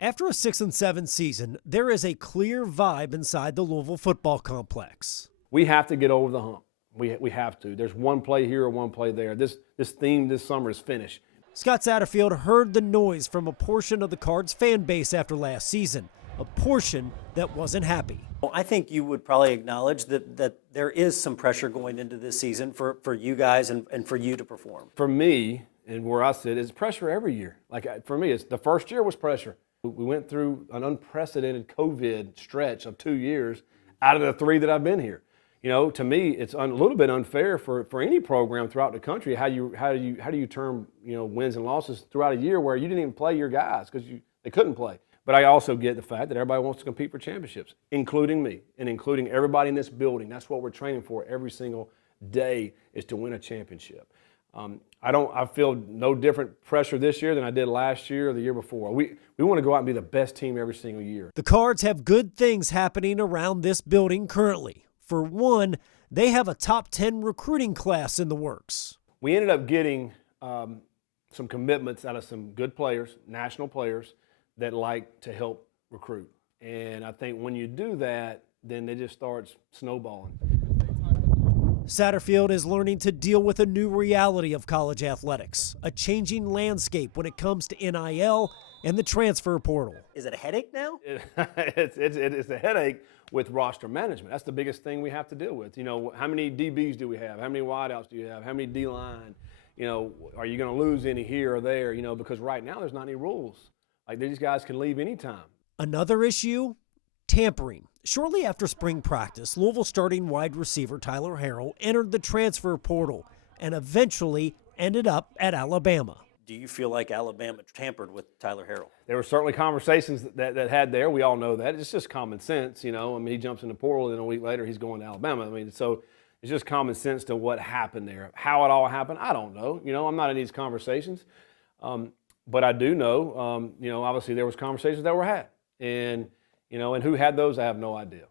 After a 6-7 season, there is a clear vibe inside the Louisville football complex. We have to get over the hump. We have to. There's one play here or one play there. This theme this summer is finished. Scott Satterfield heard the noise from a portion of the Cards fan base after last season, a portion that wasn't happy. Well, I think you would probably acknowledge that there is some pressure going into this season for you guys and for you to perform. For me, and where I sit, it's pressure every year. Like for me, it's the first year was pressure. We went through an unprecedented COVID stretch of 2 years out of the 3 that I've been here. You know, to me, it's a little bit unfair for any program throughout the country. How do you term, you know, wins and losses throughout a year where you didn't even play your guys because they couldn't play. But I also get the fact that everybody wants to compete for championships, including me and including everybody in this building. That's what we're training for every single day, is to win a championship. I feel no different pressure this year than I did last year or the year before. We want to go out and be the best team every single year. The Cards have good things happening around this building currently. For one, they have a top 10 recruiting class in the works. We ended up getting some commitments out of some good players, national players, that like to help recruit. And I think when you do that, then it just starts snowballing. Satterfield is learning to deal with a new reality of college athletics, a changing landscape when it comes to NIL and the transfer portal. Is it a headache now? It's a headache with roster management. That's the biggest thing we have to deal with. You know, how many DBs do we have? How many wideouts do you have? How many D-line? You know, are you going to lose any here or there? You know, because right now there's not any rules. Like, these guys can leave anytime. Another issue, tampering. Shortly after spring practice, Louisville starting wide receiver Tyler Harrell entered the transfer portal and eventually ended up at Alabama. Do you feel like Alabama tampered with Tyler Harrell? There were certainly conversations that had there. We all know that. It's just common sense, you know. I mean, he jumps in the portal and a week later he's going to Alabama. I mean, so it's just common sense to what happened there. How it all happened, I don't know. You know, I'm not in these conversations. But I do know, you know, obviously there was conversations that were had. And, you know, and who had those, I have no idea.